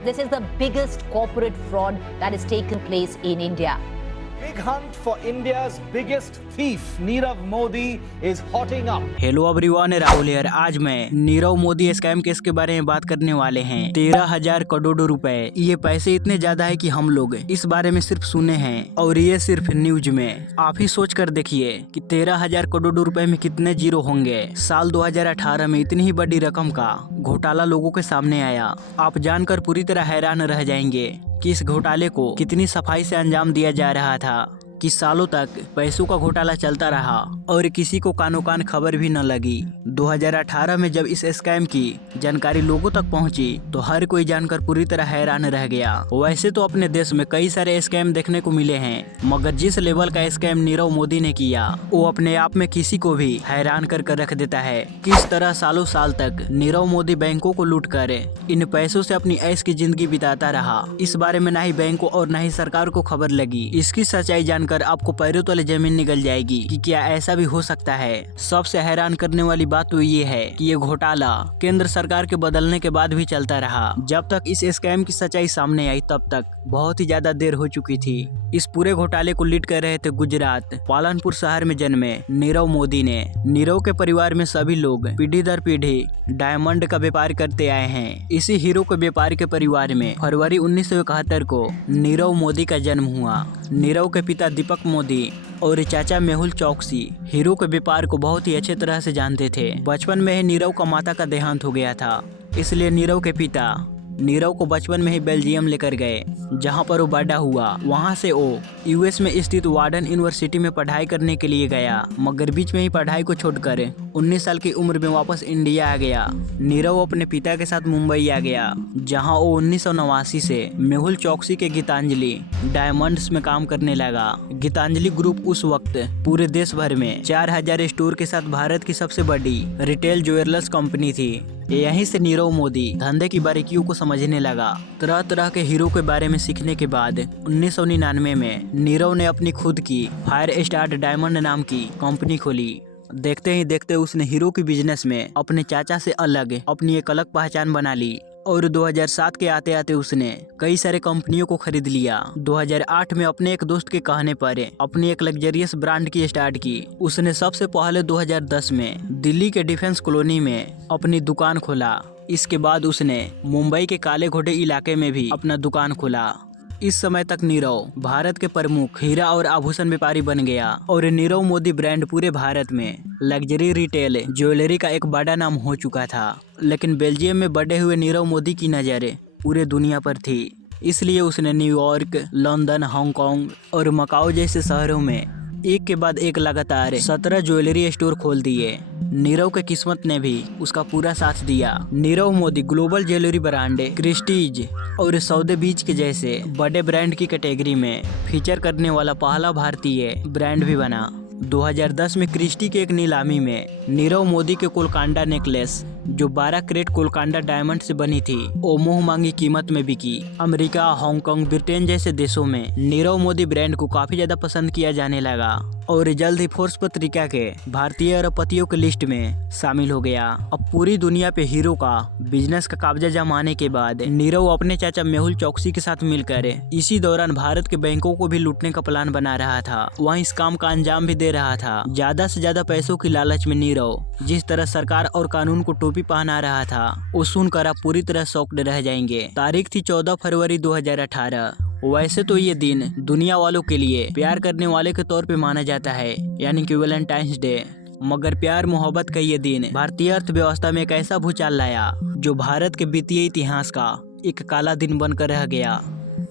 This is the biggest corporate fraud that has taken place in India. Big hunt for India's biggest thief, Nirav Modi, is hotting up. Hello everyone, Rahul यार। आज मैं Nirav Modi scam case के बारे में बात करने वाले हैं। 13,000 करोड़ रुपए, ये पैसे इतने ज्यादा है कि हम लोग इस बारे में सिर्फ सुने हैं और ये सिर्फ न्यूज में। आप ही सोच कर देखिए कि 13,000 करोड़ रुपए में कितने जीरो होंगे। साल 2018 में इतनी ही बड़ी रकम का घोटाला लोगों के सामने आया। आप जानकर पूरी तरह हैरान रह जाएंगे कि इस घोटाले को कितनी सफाई से अंजाम दिया जा रहा था, कि सालों तक पैसों का घोटाला चलता रहा और किसी को कानो कान खबर भी न लगी। 2018 में जब इस स्कैम की जानकारी लोगों तक पहुंची तो हर कोई जानकर पूरी तरह हैरान रह गया। वैसे तो अपने देश में कई सारे स्कैम देखने को मिले हैं, मगर जिस लेवल का स्कैम नीरव मोदी ने किया वो अपने आप में किसी को भी हैरान कर रख देता है। किस तरह सालों साल तक नीरव मोदी बैंकों को लूट कर इन पैसों से अपनी ऐश की जिंदगी बिताता रहा। इस बारे में न ही बैंकों और न ही सरकार को खबर लगी। इसकी सच्चाई जानकर आपको पैरों तले जमीन निकल जाएगी कि क्या ऐसा भी हो सकता है। सबसे हैरान करने वाली बात तो ये है कि ये घोटाला केंद्र सरकार के बदलने के बाद भी चलता रहा। जब तक इस स्कैम की सच्चाई सामने आई तब तक बहुत ही ज्यादा देर हो चुकी थी। इस पूरे घोटाले को लीड कर रहे थे गुजरात पालनपुर शहर में जन्मे नीरव मोदी ने। नीरव के परिवार में सभी लोग पीढ़ी दर पीढ़ी डायमंड का व्यापार करते आए हैं। इसी हीरो के व्यापार के परिवार में फरवरी 1971 को नीरव मोदी का जन्म हुआ। नीरव के पिता दीपक मोदी और चाचा मेहुल चौकसी हीरो के व्यापार को बहुत ही अच्छे तरह से जानते थे। बचपन में ही नीरव का माता का देहांत हो गया था, इसलिए नीरव के पिता नीरव को बचपन में ही बेल्जियम लेकर गए, जहां पर वो बड़ा हुआ। वहां से वो यूएस में स्थित वार्डन यूनिवर्सिटी में पढ़ाई करने के लिए गया, मगर बीच में ही पढ़ाई को छोड़कर 19 साल की उम्र में वापस इंडिया आ गया। नीरव अपने पिता के साथ मुंबई आ गया, जहां वो 1989 से मेहुल चौकसी के गीतांजलि डायमंड्स में काम करने लगा। गीतांजलि ग्रुप उस वक्त पूरे देश भर में 4,000 स्टोर के साथ भारत की सबसे बड़ी रिटेल ज्वेलर्स कंपनी थी। यहीं से नीरव मोदी धंधे की बारीकियों को समझने लगा। तरह तरह के हीरो के बारे में सीखने के बाद 1999 में नीरव ने अपनी खुद की फायर स्टार डायमंड नाम की कंपनी खोली। देखते ही देखते उसने हीरो की बिजनेस में अपने चाचा से अलग अपनी एक अलग पहचान बना ली और 2007 के आते आते उसने कई सारे कंपनियों को खरीद लिया। 2008 में अपने एक दोस्त के कहने पर अपनी एक लग्जरियस ब्रांड की स्टार्ट की। उसने सबसे पहले 2010 में दिल्ली के डिफेंस कॉलोनी में अपनी दुकान खोला। इसके बाद उसने मुंबई के काले घोड़े इलाके में भी अपना दुकान खोला। इस समय तक नीरव भारत के प्रमुख हीरा और आभूषण व्यापारी बन गया और नीरव मोदी ब्रांड पूरे भारत में लग्जरी रिटेल ज्वेलरी का एक बड़ा नाम हो चुका था। लेकिन बेल्जियम में बड़े हुए नीरव मोदी की नज़र पूरे दुनिया पर थी, इसलिए उसने न्यूयॉर्क, लंदन, हांगकांग और मकाओ जैसे शहरों में एक के बाद एक लगातार 17 ज्वेलरी स्टोर खोल दिए। नीरव के किस्मत ने भी उसका पूरा साथ दिया। Nirav Modi global jewellery brand, Christie's और सौदेबीज के जैसे बड़े ब्रांड की कैटेगरी में फीचर करने वाला पहला भारतीय ब्रांड भी बना। 2010 में क्रिस्टी के एक नीलामी में नीरव मोदी के कोलकांडा नेकलेस, जो 12 कैरेट कोलकांडा डायमंड से बनी थी, वो मुंह मांगी कीमत में बिकी। अमेरिका, हांगकांग, ब्रिटेन जैसे देशों में नीरव मोदी ब्रांड को काफी ज्यादा पसंद किया जाने लगा और जल्द ही फोर्ब्स पत्रिका के भारतीय अरबपतियों की लिस्ट में शामिल हो गया। अब पूरी दुनिया पे हीरो का बिजनेस का कब्जा जमाने के बाद नीरव अपने चाचा मेहुल चौकसी के साथ मिलकर इसी दौरान भारत के बैंकों को भी लूटने का प्लान बना रहा था। वहीं इस काम का अंजाम भी दे रहा था। ज्यादा से ज्यादा पैसों की लालच में नीरव जिस तरह सरकार और कानून को टोपी पहना रहा था, वो सुनकर आप पूरी तरह शॉक्ड रह जाएंगे। तारीख थी 14 फरवरी 2018। वैसे तो ये दिन दुनिया वालों के लिए प्यार करने वाले के तौर पे माना जाता है, यानी कि वैलेंटाइंस डे। मगर प्यार मोहब्बत का ये दिन भारतीय अर्थव्यवस्था में एक ऐसा भूचाल लाया जो भारत के वित्तीय इतिहास का एक काला दिन बनकर रह गया।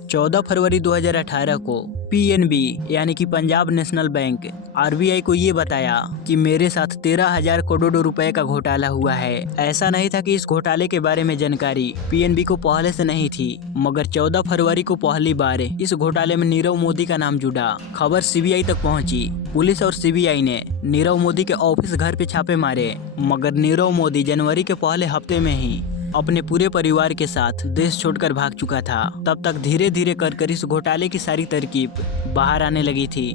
14 फरवरी 2018 को पीएनबी यानी कि पंजाब नेशनल बैंक आरबीआई को ये बताया कि मेरे साथ 13,000 करोड़ रुपए का घोटाला हुआ है। ऐसा नहीं था कि इस घोटाले के बारे में जानकारी पीएनबी को पहले से नहीं थी, मगर 14 फरवरी को पहली बार इस घोटाले में नीरव मोदी का नाम जुड़ा। खबर सीबीआई तक पहुंची। पुलिस और सीबीआई ने नीरव मोदी के ऑफिस घर पे छापे मारे, मगर नीरव मोदी जनवरी के पहले हफ्ते में ही अपने पूरे परिवार के साथ देश छोड़कर भाग चुका था। तब तक धीरे धीरे कर इस घोटाले की सारी तरकीब बाहर आने लगी थी,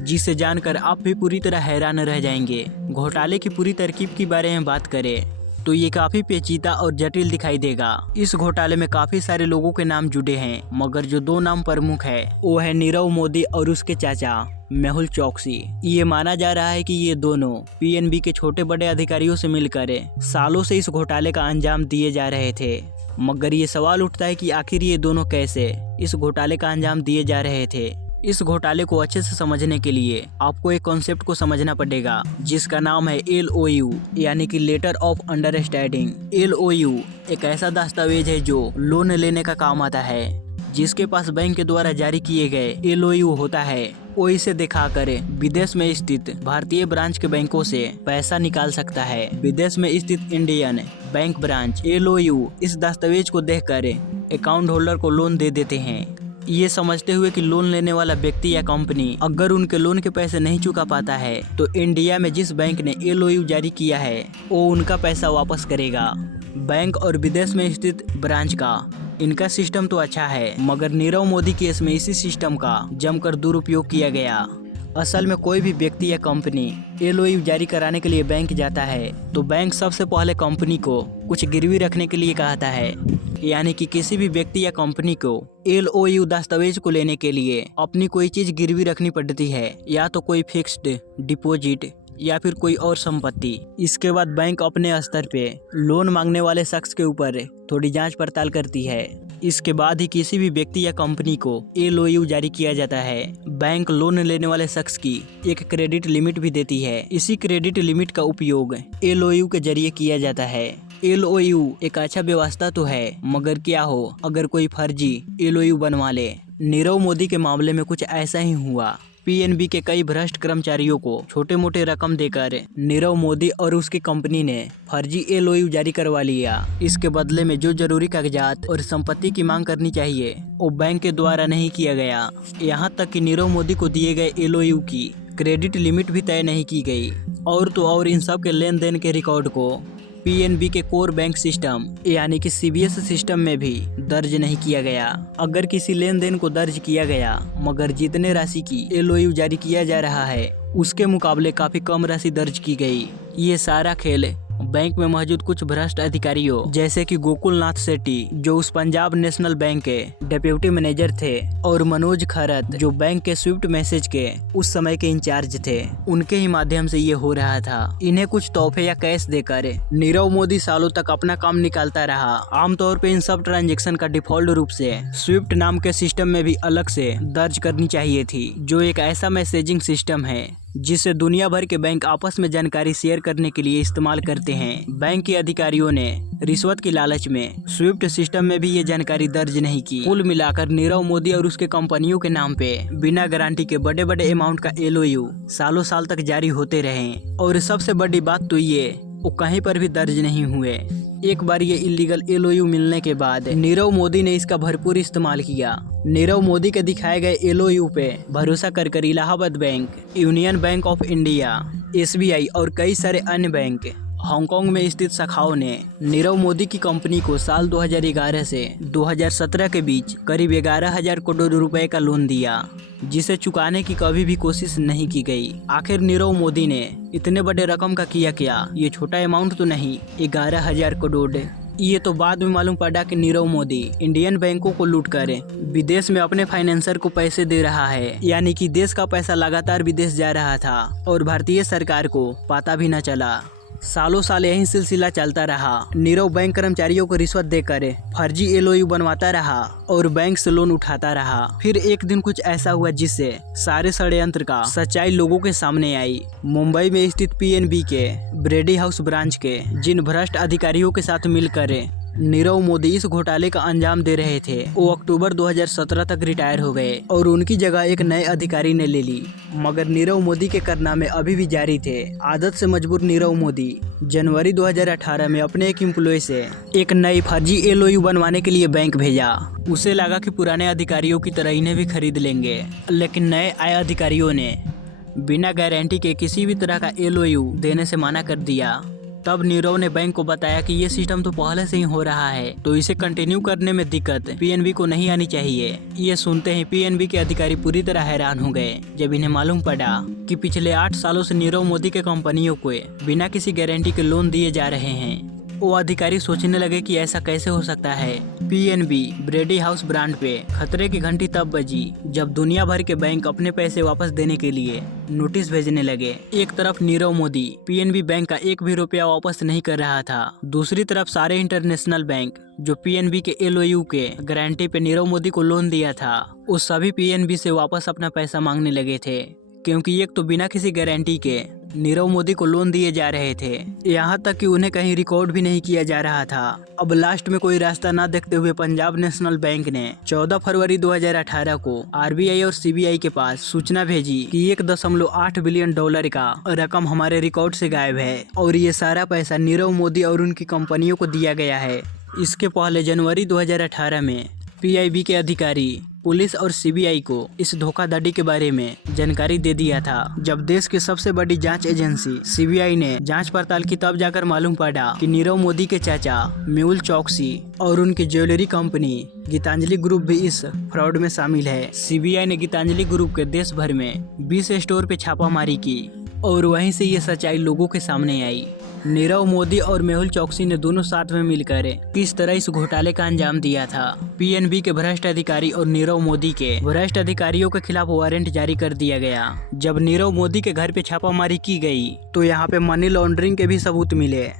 जिसे जानकर आप भी पूरी तरह हैरान रह जाएंगे। घोटाले की पूरी तरकीब के बारे में बात करें तो ये काफी पेचीदा और जटिल दिखाई देगा। इस घोटाले में काफी सारे लोगों के नाम जुड़े हैं, मगर जो 2 नाम प्रमुख है वो है नीरव मोदी और उसके चाचा मेहुल चोकसी। ये माना जा रहा है कि ये दोनों पीएनबी के छोटे बड़े अधिकारियों से मिलकर सालों से इस घोटाले का अंजाम दिए जा रहे थे। मगर ये सवाल उठता है कि आखिर ये दोनों कैसे इस घोटाले का अंजाम दिए जा रहे थे। इस घोटाले को अच्छे से समझने के लिए आपको एक कॉन्सेप्ट को समझना पड़ेगा, जिसका नाम है LOU यानी कि लेटर ऑफ अंडरस्टैंडिंग। LOU एक ऐसा दस्तावेज है जो लोन लेने का काम आता है। जिसके पास बैंक के द्वारा जारी किए गए LOU होता है वो इसे दिखाकर विदेश में स्थित भारतीय ब्रांच के बैंकों से पैसा निकाल सकता है। विदेश में स्थित इंडियन बैंक ब्रांच LOU इस दस्तावेज को देखकर अकाउंट होल्डर को लोन दे देते हैं, ये समझते हुए कि लोन लेने वाला व्यक्ति या कंपनी अगर उनके लोन के पैसे नहीं चुका पाता है तो इंडिया में जिस बैंक ने LOU जारी किया है वो उनका पैसा वापस करेगा। बैंक और विदेश में स्थित ब्रांच का इनका सिस्टम तो अच्छा है, मगर नीरव मोदी केस में इसी सिस्टम का जमकर दुरुपयोग किया गया। असल में कोई भी व्यक्ति या कंपनी LOU जारी कराने के लिए बैंक जाता है तो बैंक सबसे पहले कंपनी को कुछ गिरवी रखने के लिए कहता है, यानी कि किसी भी व्यक्ति या कंपनी को LOU दस्तावेज को लेने के लिए अपनी कोई चीज गिरवी रखनी पड़ती है, या तो कोई फिक्स्ड डिपॉजिट या फिर कोई और संपत्ति। इसके बाद बैंक अपने स्तर पे लोन मांगने वाले शख्स के ऊपर थोड़ी जांच पड़ताल करती है। इसके बाद ही किसी भी व्यक्ति या कंपनी को LOU जारी किया जाता है। बैंक लोन लेने वाले शख्स की एक क्रेडिट लिमिट भी देती है। इसी क्रेडिट लिमिट का उपयोग LOU के जरिए किया जाता है। LOU एक अच्छा व्यवस्था तो है, मगर क्या हो अगर कोई फर्जी LOU बनवा ले। नीरव मोदी के मामले में कुछ ऐसा ही हुआ। पीएनबी के कई भ्रष्ट कर्मचारियों को छोटे मोटे रकम देकर नीरव मोदी और उसकी कंपनी ने फर्जी LOU जारी करवा लिया। इसके बदले में जो जरूरी कागजात और संपत्ति की मांग करनी चाहिए वो बैंक के द्वारा नहीं किया गया। यहाँ तक कि नीरव मोदी को दिए गए LOU की क्रेडिट लिमिट भी तय नहीं की गई। और तो और इन सब के लेन देन के रिकॉर्ड को पीएनबी के कोर बैंक सिस्टम यानी कि CBS सिस्टम में भी दर्ज नहीं किया गया। अगर किसी लेन देन को दर्ज किया गया मगर जितने राशि की LOU जारी किया जा रहा है उसके मुकाबले काफी कम राशि दर्ज की गई। ये सारा खेल बैंक में मौजूद कुछ भ्रष्ट अधिकारियों जैसे कि गोकुल नाथ सेठी जो उस पंजाब नेशनल बैंक के डिप्टी मैनेजर थे, और मनोज खरत जो बैंक के स्विफ्ट मैसेज के उस समय के इंचार्ज थे, उनके ही माध्यम से ये हो रहा था। इन्हें कुछ तोहफे या कैश देकर नीरव मोदी सालों तक अपना काम निकालता रहा। आमतौर पे इन सब ट्रांजेक्शन का डिफॉल्ट रूप से स्विफ्ट नाम के सिस्टम में भी अलग से दर्ज करनी चाहिए थी, जो एक ऐसा मैसेजिंग सिस्टम है जिसे दुनिया भर के बैंक आपस में जानकारी शेयर करने के लिए इस्तेमाल करते हैं। बैंक के अधिकारियों ने रिश्वत की लालच में स्विफ्ट सिस्टम में भी ये जानकारी दर्ज नहीं की। कुल मिलाकर नीरव मोदी और उसके कंपनियों के नाम पे बिना गारंटी के बड़े बड़े अमाउंट का LOU सालों साल तक जारी होते रहे, और सबसे बड़ी बात तो ये वो कहीं पर भी दर्ज नहीं हुए। एक बार ये इलीगल LOU मिलने के बाद नीरव मोदी ने इसका भरपूर इस्तेमाल किया। नीरव मोदी के दिखाए गए LOU पे भरोसा कर Allahabad bank, union bank of India, SBI और कई सारे अन्य बैंक हांगकांग में स्थित शाखाओं ने नीरव मोदी की कंपनी को साल 2011 से 2017 के बीच करीब 11,000 करोड़ रुपए का लोन दिया, जिसे चुकाने की कभी भी कोशिश नहीं की गई। आखिर नीरव मोदी ने इतने बड़े रकम का किया क्या? ये छोटा अमाउंट तो नहीं, 11,000 करोड़। ये तो बाद में मालूम पड़ा कि नीरव मोदी इंडियन बैंकों को लूट कर विदेश में अपने फाइनेंसर को पैसे दे रहा है, यानी कि देश का पैसा लगातार विदेश जा रहा था और भारतीय सरकार को पता भी न चला। सालों साल यही सिलसिला चलता रहा। नीरव बैंक कर्मचारियों को रिश्वत देकर फर्जी LOU बनवाता रहा और बैंक से लोन उठाता रहा। फिर एक दिन कुछ ऐसा हुआ जिससे सारे षड्यंत्र का सच्चाई लोगों के सामने आई। मुंबई में स्थित पीएनबी के ब्रेडी हाउस ब्रांच के जिन भ्रष्ट अधिकारियों के साथ मिलकर नीरव मोदी इस घोटाले का अंजाम दे रहे थे, वो अक्टूबर 2017 तक रिटायर हो गए और उनकी जगह एक नए अधिकारी ने ले ली। मगर नीरव मोदी के कारनामे अभी भी जारी थे। आदत से मजबूर नीरव मोदी जनवरी 2018 में अपने एक एम्प्लॉय से एक नई फर्जी LOU बनवाने के लिए बैंक भेजा। उसे लगा कि पुराने अधिकारियों की तरह इन्हें भी खरीद लेंगे, लेकिन नए आए अधिकारियों ने बिना गारंटी के किसी भी तरह का LOU देने से मना कर दिया। तब नीरव ने बैंक को बताया कि ये सिस्टम तो पहले से ही हो रहा है, तो इसे कंटिन्यू करने में दिक्कत पीएनबी को नहीं आनी चाहिए। ये सुनते ही पीएनबी के अधिकारी पूरी तरह हैरान हो गए जब इन्हें मालूम पड़ा कि पिछले 8 सालों से नीरव मोदी के कंपनियों को बिना किसी गारंटी के लोन दिए जा रहे हैं। वो अधिकारी सोचने लगे कि ऐसा कैसे हो सकता है। पीएनबी ब्रेडी हाउस ब्रांड पे खतरे की घंटी तब बजी जब दुनिया भर के बैंक अपने पैसे वापस देने के लिए नोटिस भेजने लगे। एक तरफ नीरव मोदी पीएनबी बैंक का एक भी रुपया वापस नहीं कर रहा था, दूसरी तरफ सारे इंटरनेशनल बैंक जो पीएनबी के एलओयू के गारंटी पे नीरव मोदी को लोन दिया था, वो सभी पीएनबी से वापस अपना पैसा मांगने लगे थे, क्योंकि एक तो बिना किसी गारंटी के नीरव मोदी को लोन दिए जा रहे थे, यहाँ तक कि उन्हें कहीं रिकॉर्ड भी नहीं किया जा रहा था। अब लास्ट में कोई रास्ता न देखते हुए पंजाब नेशनल बैंक ने 14 फरवरी 2018 को आरबीआई और सीबीआई के पास सूचना भेजी कि $1.8 बिलियन का रकम हमारे रिकॉर्ड से गायब है और ये सारा पैसा नीरव मोदी और उनकी कंपनियों को दिया गया है। इसके पहले जनवरी 2018 में पीआईबी के अधिकारी पुलिस और सीबीआई को इस धोखाधड़ी के बारे में जानकारी दे दिया था। जब देश की सबसे बड़ी जांच एजेंसी सीबीआई ने जांच पड़ताल की, तब जाकर मालूम पड़ा कि नीरव मोदी के चाचा मेहुल चौकसी और उनकी ज्वेलरी कंपनी गीतांजलि ग्रुप भी इस फ्रॉड में शामिल है। सीबीआई ने गीतांजलि ग्रुप के देश भर में 20 स्टोर पे छापामारी की और वहीं से ये सच्चाई लोगों के सामने आई। नीरव मोदी और मेहुल चौकसी ने दोनों साथ में मिलकर किस तरह इस घोटाले का अंजाम दिया था। पीएनबी के भ्रष्ट अधिकारी और नीरव मोदी के भ्रष्ट अधिकारियों के खिलाफ वारंट जारी कर दिया गया। जब नीरव मोदी के घर पे छापामारी की गई तो यहाँ पे मनी लॉन्ड्रिंग के भी सबूत मिले।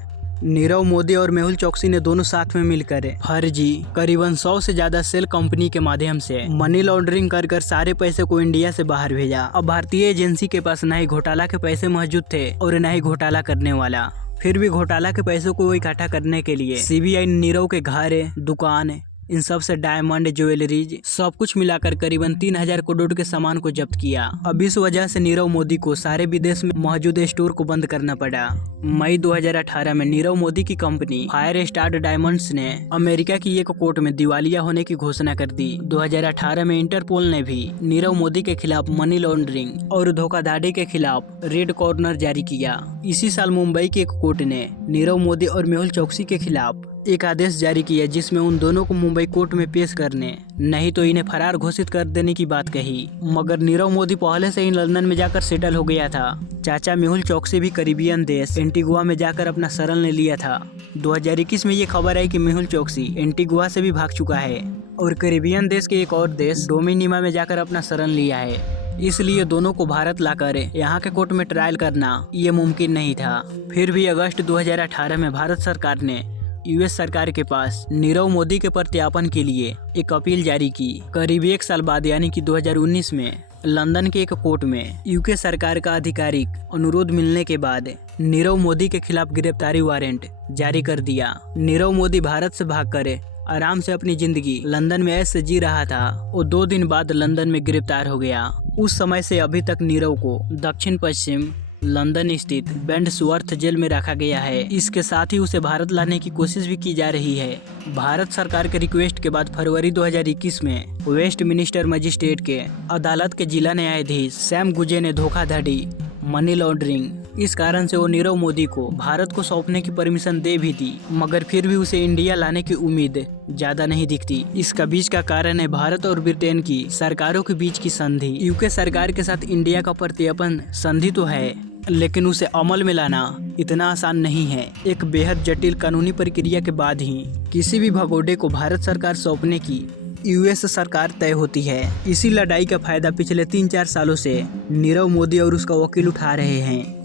नीरव मोदी और मेहुल चौकसी ने दोनों साथ में मिलकर फर्जी करीबन 100 से ज्यादा सेल कंपनी के माध्यम से मनी लॉन्ड्रिंग कर सारे पैसे को इंडिया से बाहर भेजा। अब भारतीय एजेंसी के पास न ही घोटाला के पैसे मौजूद थे और न ही घोटाला करने वाला। फिर भी घोटाला के पैसों को इकट्ठा करने के लिए सीबीआई ने नीरव के घर, दुकान, इन सब से डायमंड, ज्वेलरीज सब कुछ मिलाकर करीबन 3000 करोड़ के सामान को जब्त किया। अब इस वजह से नीरव मोदी को सारे विदेश में मौजूद स्टोर को बंद करना पड़ा। मई 2018 में नीरव मोदी की कंपनी फायर स्टार डायमंड्स ने अमेरिका की एक कोर्ट में दिवालिया होने की घोषणा कर दी। 2018 में इंटरपोल ने भी नीरव मोदी के खिलाफ मनी लॉन्ड्रिंग और धोखाधड़ी के खिलाफ रेड कॉर्नर जारी किया। इसी साल मुंबई की एक कोर्ट ने नीरव मोदी और मेहुल चौकसी के खिलाफ एक आदेश जारी किया, जिसमें उन दोनों को मुंबई कोर्ट में पेश करने नहीं तो इन्हें फरार घोषित कर देने की बात कही। मगर नीरव मोदी पहले से ही लंदन में जाकर सेटल हो गया था। चाचा मेहुल चौकसी भी कैरिबियन देश एंटीगुआ में जाकर अपना शरण ले लिया था। 2021 में ये खबर आई कि मेहुल चौकसी एंटीगुआ से भी भाग चुका है और कैरिबियन देश के एक और देश डोमिनिमा में जाकर अपना शरण लिया है। इसलिए दोनों को भारत लाकर यहाँ के कोर्ट में ट्रायल करना ये मुमकिन नहीं था। फिर भी अगस्त 2018 में भारत सरकार ने यूएस सरकार के पास नीरव मोदी के प्रत्यार्पण के लिए एक अपील जारी की। करीब 1 साल बाद यानी कि 2019 में लंदन के एक कोर्ट में यूके सरकार का आधिकारिक अनुरोध मिलने के बाद नीरव मोदी के खिलाफ गिरफ्तारी वारंट जारी कर दिया। नीरव मोदी भारत से भागकर आराम से अपनी जिंदगी लंदन में ऐसे जी रहा था। वो 2 दिन बाद लंदन में गिरफ्तार हो गया। उस समय से अभी तक नीरव को दक्षिण पश्चिम लंदन स्थित बेंड्सवर्थ जेल में रखा गया है। इसके साथ ही उसे भारत लाने की कोशिश भी की जा रही है। भारत सरकार के रिक्वेस्ट के बाद फरवरी 2021 में वेस्ट मिनिस्टर मजिस्ट्रेट के अदालत के जिला न्यायाधीश सैम गुजे ने धोखाधड़ी, मनी लॉन्ड्रिंग इस कारण से वो नीरव मोदी को भारत को सौंपने की परमिशन दे भी दी, मगर फिर भी उसे इंडिया लाने की उम्मीद ज्यादा नहीं दिखती। इसका बीच का कारण है भारत और ब्रिटेन की सरकारों के बीच की संधि। यूके सरकार के साथ इंडिया का प्रत्यार्पण संधि तो है, लेकिन उसे अमल में लाना इतना आसान नहीं है। एक बेहद जटिल कानूनी प्रक्रिया के बाद ही किसी भी भगोड़े को भारत सरकार सौंपने की यूएस सरकार तय होती है। इसी लड़ाई का फायदा पिछले 3-4 सालों से नीरव मोदी और उसका वकील उठा रहे हैं।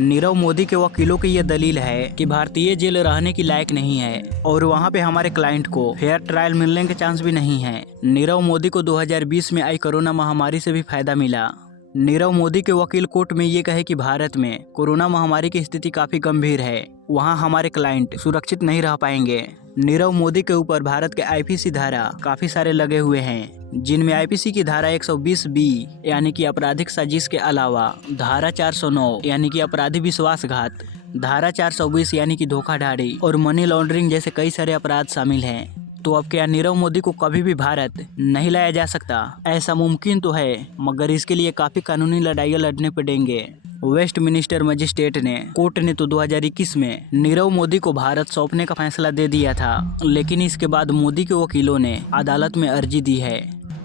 नीरव मोदी के वकीलों की यह दलील है कि भारतीय जेल रहने की लायक नहीं है और वहां पे हमारे क्लाइंट को फेयर ट्रायल मिलने के चांस भी नहीं है। नीरव मोदी को 2020 में आई कोरोना महामारी से भी फायदा मिला। नीरव मोदी के वकील कोर्ट में ये कहे कि भारत में कोरोना महामारी की स्थिति काफी गंभीर है, वहां हमारे क्लाइंट सुरक्षित नहीं रह पाएंगे। नीरव मोदी के ऊपर भारत के आईपीसी धारा काफी सारे लगे हुए हैं, जिनमें आईपीसी की धारा 120B यानी कि आपराधिक साजिश के अलावा धारा 409 यानी कि अपराधी विश्वासघात, धारा 420 यानी कि धोखाधड़ी और मनी लॉन्ड्रिंग जैसे कई सारे अपराध शामिल हैं। तो अब क्या नीरव मोदी को कभी भी भारत नहीं लाया जा सकता? ऐसा मुमकिन तो है, मगर इसके लिए काफी कानूनी लड़ाइयाँ लड़ने पड़ेंगे। वेस्ट मिनिस्टर मजिस्ट्रेट ने कोर्ट ने तो 2021 में नीरव मोदी को भारत सौंपने का फैसला दे दिया था, लेकिन इसके बाद मोदी के वकीलों ने अदालत में अर्जी दी है।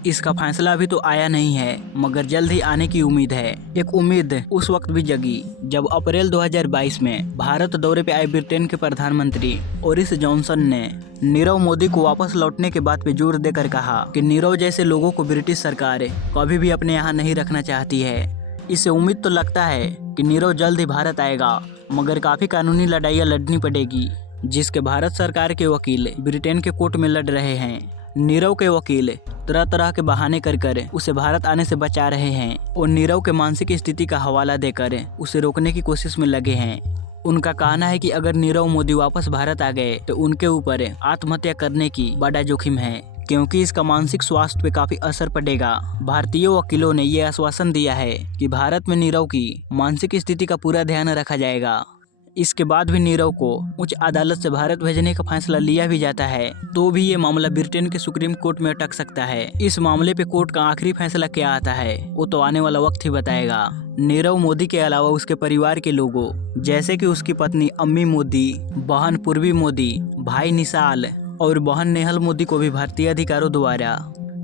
इसका फैसला अभी तो आया नहीं है, मगर जल्द ही आने की उम्मीद है। एक उम्मीद उस वक्त भी जगी जब अप्रैल 2022 में भारत दौरे पे आए ब्रिटेन के प्रधानमंत्री बोरिस जॉनसन ने नीरव मोदी को वापस लौटने के बात पे जोर देकर कहा कि नीरव जैसे लोगों को ब्रिटिश सरकार कभी भी अपने यहाँ नहीं रखना चाहती है। इससे उम्मीद तो लगता है कि नीरव जल्द ही भारत आएगा, मगर काफी कानूनी लड़ाइयाँ लड़नी पड़ेगी, जिसके भारत सरकार के वकील ब्रिटेन के कोर्ट में लड़ रहे हैं। नीरव के वकील तरह तरह के बहाने कर उसे भारत आने से बचा रहे हैं और नीरव के मानसिक स्थिति का हवाला देकर उसे रोकने की कोशिश में लगे हैं। उनका कहना है कि अगर नीरव मोदी वापस भारत आ गए तो उनके ऊपर आत्महत्या करने की बड़ा जोखिम है, क्योंकि इसका मानसिक स्वास्थ्य पे काफी असर पड़ेगा। भारतीय वकीलों ने ये आश्वासन दिया है कि भारत में नीरव की मानसिक स्थिति का पूरा ध्यान रखा जाएगा। इसके बाद भी नीरव को उच्च अदालत से भारत भेजने का फैसला लिया भी जाता है तो भी ये मामला ब्रिटेन के सुप्रीम कोर्ट में अटक सकता है। इस मामले पे कोर्ट का आखिरी फैसला क्या आता है वो तो आने वाला वक्त ही बताएगा। नीरव मोदी के अलावा उसके परिवार के लोगों जैसे कि उसकी पत्नी अम्मी मोदी, बहन पूर्वी मोदी, भाई निशाल और बहन नेहल मोदी को भी भारतीय अधिकारियों द्वारा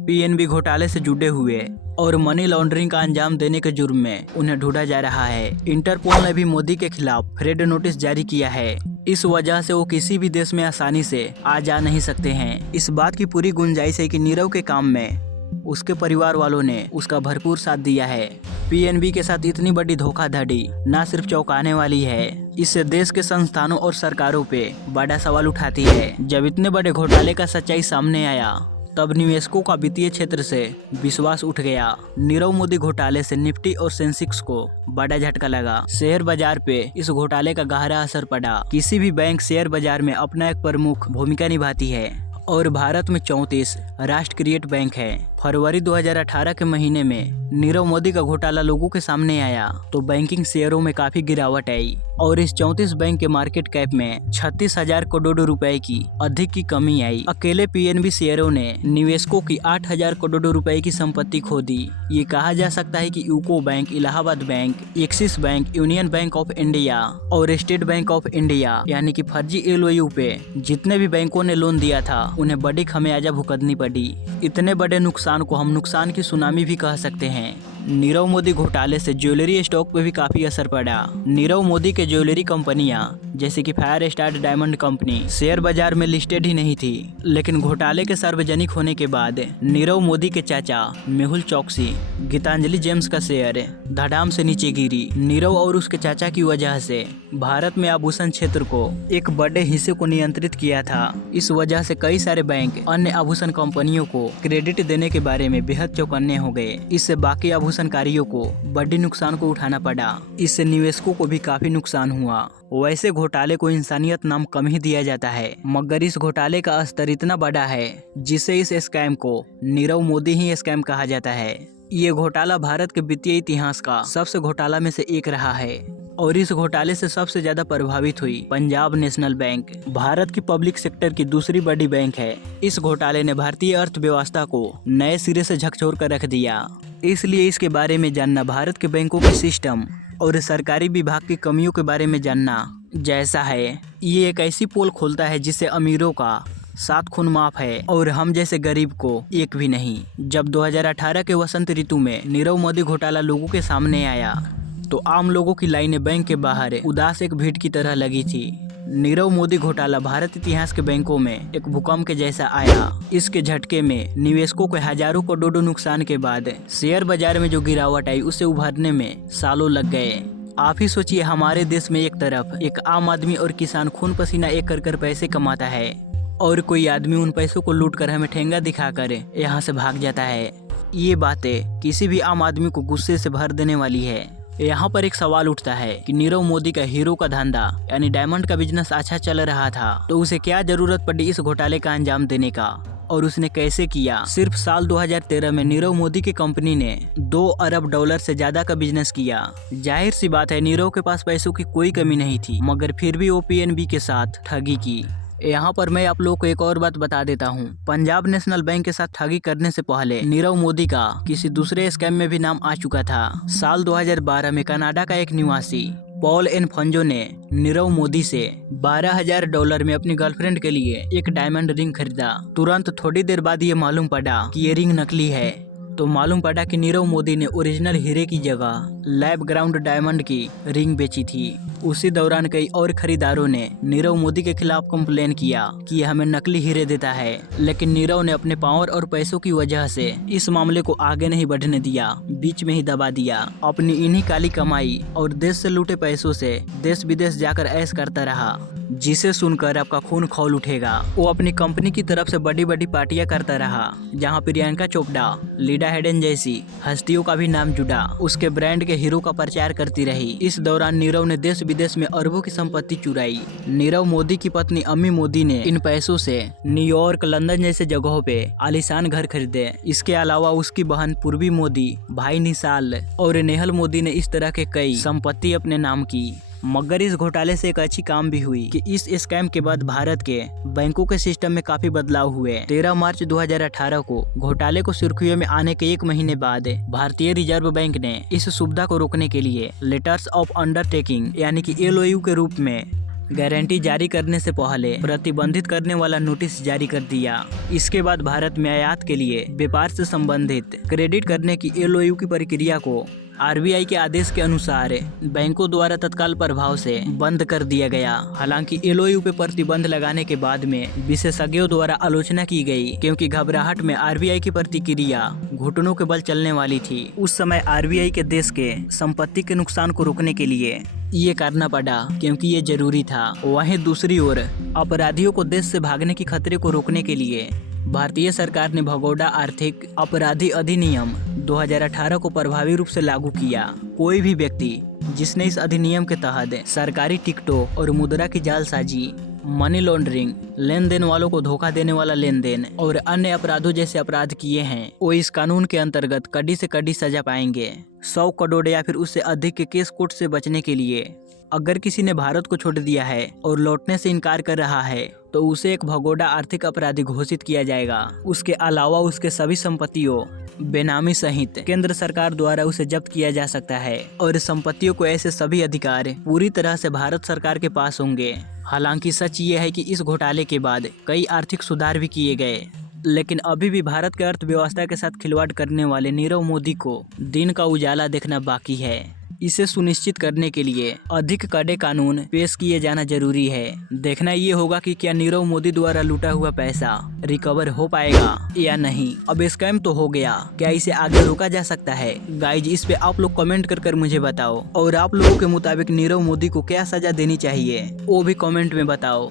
पीएनबी घोटाले से जुड़े हुए और मनी लॉन्ड्रिंग का अंजाम देने के जुर्म में उन्हें ढूंढा जा रहा है। इंटरपोल ने भी मोदी के खिलाफ रेड नोटिस जारी किया है। इस वजह से वो किसी भी देश में आसानी से आ जा नहीं सकते हैं। इस बात की पूरी गुंजाइश है कि नीरव के काम में उसके परिवार वालों ने उसका भरपूर साथ दिया है। पीएनबी के साथ इतनी बड़ी धोखाधड़ी न सिर्फ चौंकाने वाली है, इससे देश के संस्थानों और सरकारों पे बड़ा सवाल उठाती है। जब इतने बड़े घोटाले का सच्चाई सामने आया तब निवेशकों का वित्तीय क्षेत्र से विश्वास उठ गया। नीरव मोदी घोटाले से निफ्टी और सेंसेक्स को बड़ा झटका लगा। शेयर बाजार पे इस घोटाले का गहरा असर पड़ा। किसी भी बैंक शेयर बाजार में अपना एक प्रमुख भूमिका निभाती है और भारत में 34 राष्ट्रीयकृत बैंक है। फरवरी 2018 के महीने में नीरव मोदी का घोटाला लोगों के सामने आया तो बैंकिंग शेयरों में काफी गिरावट आई और इस 34 बैंक के मार्केट कैप में 36,000 करोड़ रुपए की अधिक की कमी आई। अकेले पीएनबी शेयरों ने निवेशकों की 8,000 करोड़ रुपए की संपत्ति खो दी। ये कहा जा सकता है कि UCO bank, Allahabad bank, axis bank, union bank of India और स्टेट बैंक ऑफ इंडिया यानी कि फर्जी एलओयू पे जितने भी बैंकों ने लोन दिया था उन्हें बड़ी खमियाजा भुगतनी पड़ी। इतने बड़े नुकसान को हम नुकसान की सुनामी भी कह सकते हैं। नीरव मोदी घोटाले से ज्वेलरी स्टॉक पे भी काफी असर पड़ा। नीरव मोदी के ज्वेलरी कंपनियां जैसे कि fire star diamond company share बाजार में लिस्टेड ही नहीं थी, लेकिन घोटाले के सार्वजनिक होने के बाद नीरव मोदी के चाचा मेहुल चौकसी, गीतांजलि जेम्स का शेयर धड़ाम से नीचे गिरी। नीरव और उसके चाचा की वजह से भारत में आभूषण क्षेत्र को एक बड़े हिस्से को नियंत्रित किया था। इस वजह से कई सारे बैंक अन्य आभूषण कंपनियों को क्रेडिट देने के बारे में बेहद चौकन्ने हो गए। इससे बाकी आभूषणकारियों को बड़ी नुकसान को उठाना पड़ा। इससे निवेशकों को भी काफी नुकसान हुआ। वैसे घोटाले को इंसानियत नाम कम ही दिया जाता है, मगर इस घोटाले का स्तर इतना बड़ा है जिससे इस स्कैम को नीरव मोदी ही स्कैम कहा जाता है। ये घोटाला भारत के वित्तीय इतिहास का सबसे घोटाला में से एक रहा है और इस घोटाले से सबसे ज्यादा प्रभावित हुई पंजाब नेशनल बैंक, भारत की पब्लिक सेक्टर की दूसरी बड़ी बैंक है। इस घोटाले ने भारतीय अर्थव्यवस्था को नए सिरे से झकझोर कर रख दिया। इसलिए इसके बारे में जानना, भारत के बैंकों के सिस्टम और सरकारी विभाग की कमियों के बारे में जानना जैसा है। ये एक ऐसी पोल खोलता है जिससे अमीरों का 7 खून माफ है और हम जैसे गरीब को एक भी नहीं। जब 2018 के वसंत ऋतु में नीरव मोदी घोटाला लोगों के सामने आया तो आम लोगों की लाइनें बैंक के बाहर उदास एक भीड़ की तरह लगी थी। नीरव मोदी घोटाला भारत इतिहास के बैंकों में एक भूकंप के जैसा आया। इसके झटके में निवेशकों को हजारों करोड़ों नुकसान के बाद शेयर बाजार में जो गिरावट आई उसे उभरने में सालों लग गए। आप ही सोचिए, हमारे देश में एक तरफ एक आम आदमी और किसान खून पसीना एक कर पैसे कमाता है और कोई आदमी उन पैसों को लूट कर हमें ठेंगा दिखाकर यहाँ से भाग जाता है। ये बातें किसी भी आम आदमी को गुस्से से भर देने वाली है। यहाँ पर एक सवाल उठता है कि नीरव मोदी का हीरो का धंधा यानी डायमंड का बिजनेस अच्छा चल रहा था तो उसे क्या जरूरत पड़ी इस घोटाले का अंजाम देने का, और उसने कैसे किया। सिर्फ साल 2013 में नीरव मोदी की कंपनी ने $2 अरब से ज्यादा का बिजनेस किया। जाहिर सी बात है नीरव के पास पैसों की कोई कमी नहीं थी, मगर फिर भी वो पीएनबी के साथ ठगी की। यहाँ पर मैं आप लोगों को एक और बात बता देता हूँ। पंजाब नेशनल बैंक के साथ ठगी करने से पहले नीरव मोदी का किसी दूसरे स्कैम में भी नाम आ चुका था। साल 2012 में कनाडा का एक निवासी पॉल एन फंजो ने नीरव मोदी से $12,000 में अपनी गर्लफ्रेंड के लिए एक डायमंड रिंग खरीदा। तुरंत थोड़ी देर बाद ये मालूम पड़ा कि ये रिंग नकली है, तो मालूम पड़ा कि नीरव मोदी ने ओरिजिनल हीरे की जगह लैब ग्राउंड डायमंड की रिंग बेची थी। उसी दौरान कई और खरीदारों ने नीरव मोदी के खिलाफ कंप्लेन किया कि ये हमें नकली हीरे देता है, लेकिन नीरव ने अपने पावर और पैसों की वजह से इस मामले को आगे नहीं बढ़ने दिया, बीच में ही दबा दिया। अपनी इन्हीं काली कमाई और देश से लूटे पैसों से देश विदेश जाकर ऐश करता रहा, जिसे सुनकर आपका खून खौल उठेगा। वो अपनी कंपनी की तरफ से बड़ी बड़ी पार्टियां करता रहा, जहां प्रियंका चोपड़ा, लिंडा हेडन जैसी हस्तियों का भी नाम जुड़ा। उसके ब्रांड के हीरो का प्रचार करती रही। इस दौरान नीरव ने देश विदेश में अरबों की संपत्ति चुराई। नीरव मोदी की पत्नी अम्मी मोदी ने इन पैसों से न्यूयॉर्क, लंदन जैसे जगहों पे आलीशान घर खरीदे। इसके अलावा उसकी बहन पूर्वी मोदी, भाई निशाल और नेहल मोदी ने इस तरह के कई संपत्ति अपने नाम की। मगर इस घोटाले से एक अच्छी काम भी हुई कि इस स्कैम के बाद भारत के बैंकों के सिस्टम में काफी बदलाव हुए। 13 मार्च 2018 को घोटाले को सुर्खियों में आने के एक महीने बाद भारतीय रिजर्व बैंक ने इस सुविधा को रोकने के लिए लेटर्स ऑफ अंडरटेकिंग यानी कि LOU के रूप में गारंटी जारी करने से पहले प्रतिबंधित करने वाला नोटिस जारी कर दिया। इसके बाद भारत में आयात के लिए व्यापार से संबंधित क्रेडिट करने की LOU की प्रक्रिया को RBI के आदेश के अनुसार बैंकों द्वारा तत्काल प्रभाव से बंद कर दिया गया। हालांकि LOU पे प्रतिबंध लगाने के बाद में विशेषज्ञों द्वारा आलोचना की गई, क्योंकि घबराहट में RBI की प्रतिक्रिया घुटनों के बल चलने वाली थी। उस समय RBI के देश के संपत्ति के नुकसान को रोकने के लिए ये करना पड़ा, क्योंकि ये जरूरी था। वहीं दूसरी ओर अपराधियों को देश से भागने की खतरे को रोकने के लिए भारतीय सरकार ने भगोड़ा आर्थिक अपराधी अधिनियम 2018 को प्रभावी रूप से लागू किया। कोई भी व्यक्ति जिसने इस अधिनियम के तहत सरकारी टिकटों और मुद्रा की जालसाजी, मनी लॉन्ड्रिंग, लेन देन वालों को धोखा देने वाला लेन देन और अन्य अपराधों जैसे अपराध किए हैं, वो इस कानून के अंतर्गत कड़ी से कड़ी सजा पाएंगे। 100 करोड़ या फिर उससे अधिक के केस कोर्ट से बचने के लिए अगर किसी ने भारत को छोड़ दिया है और लौटने से इनकार कर रहा है, तो उसे एक भगोड़ा आर्थिक अपराधी घोषित किया जाएगा। उसके अलावा उसके सभी संपत्तियों, बेनामी सहित केंद्र सरकार द्वारा उसे जब्त किया जा सकता है और संपत्तियों को ऐसे सभी अधिकार पूरी तरह से भारत सरकार के पास होंगे। हालांकि सच ये है कि इस घोटाले के बाद कई आर्थिक सुधार भी किए गए, लेकिन अभी भी भारत के अर्थव्यवस्था के साथ खिलवाड़ करने वाले नीरव मोदी को दिन का उजाला देखना बाकी है। इसे सुनिश्चित करने के लिए अधिक कड़े कानून पेश किए जाना जरूरी है। देखना ये होगा कि क्या नीरव मोदी द्वारा लूटा हुआ पैसा रिकवर हो पाएगा या नहीं। अब स्कैम तो हो गया, क्या इसे आगे रोका जा सकता है? गाइज, इस पे आप लोग कमेंट कर मुझे बताओ, और आप लोगों के मुताबिक नीरव मोदी को क्या सजा देनी चाहिए वो भी कमेंट में बताओ।